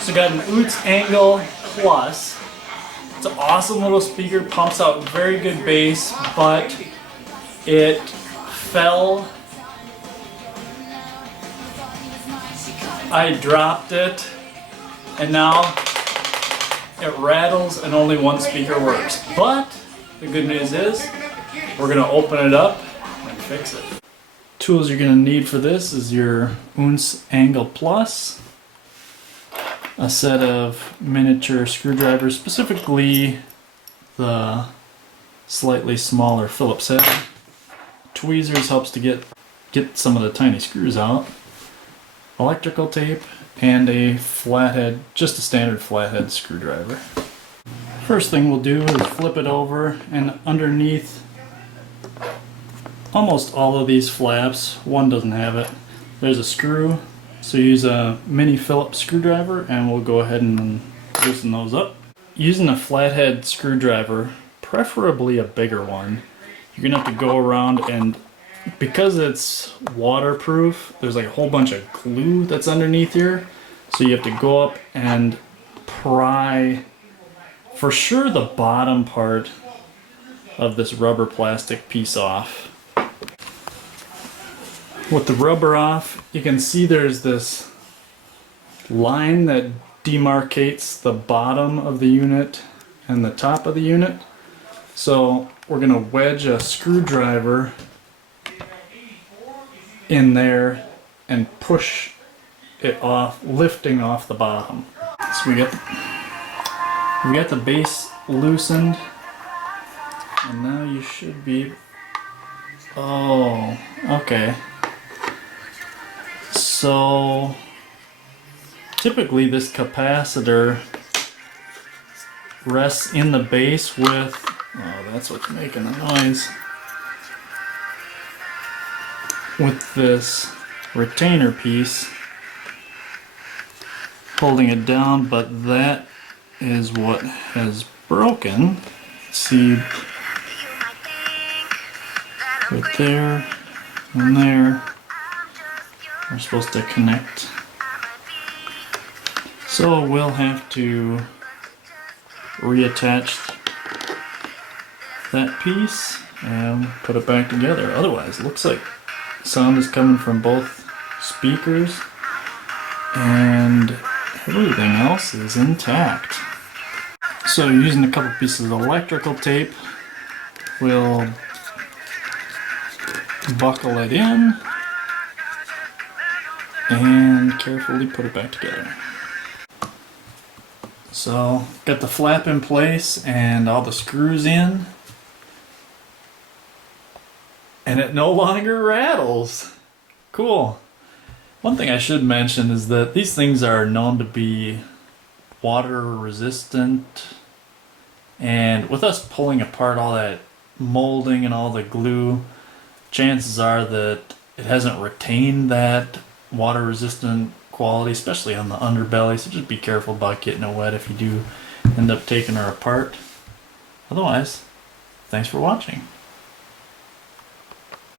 So we got an Oontz Angle PLUS. It's an awesome little speaker, pumps out very good bass, but it fell. I dropped it, and now it rattles and only one speaker works. But the good news is we're going to open it up and fix it. Tools you're going to need for this is your Oontz Angle PLUS, a set of miniature screwdrivers, specifically the slightly smaller Phillips head. Tweezers helps to get some of the tiny screws out. Electrical tape and a flathead, just a standard flathead screwdriver. First thing we'll do is flip it over, and underneath almost all of these flaps, one doesn't have it, there's a screw. So use a mini Phillips screwdriver and we'll go ahead and loosen those up. Using a flathead screwdriver, preferably a bigger one, you're gonna have to go around, and because it's waterproof, there's like a whole bunch of glue that's underneath here. So you have to go up and pry for sure the bottom part of this rubber plastic piece off. With the rubber off, you can see there's this line that demarcates the bottom of the unit and the top of the unit. So we're going to wedge a screwdriver in there and push it off, lifting off the bottom. So we got the base loosened, and now you should be, oh, okay. So typically this capacitor rests in the base with, oh, that's what's making the noise, with this retainer piece holding it down, but that is what has broken. See, right there and there are supposed to connect. So we'll have to reattach that piece and put it back together. Otherwise, it looks like sound is coming from both speakers and everything else is intact. So using a couple pieces of electrical tape, we'll buckle it in and carefully put it back together. So got the flap in place and all the screws in, and it no longer rattles. Cool. One thing I should mention is that these things are known to be water resistant, and with us pulling apart all that molding and all the glue, chances are that it hasn't retained that water resistant quality, especially on the underbelly, so just be careful about getting it wet if you do end up taking her apart. Otherwise, thanks for watching.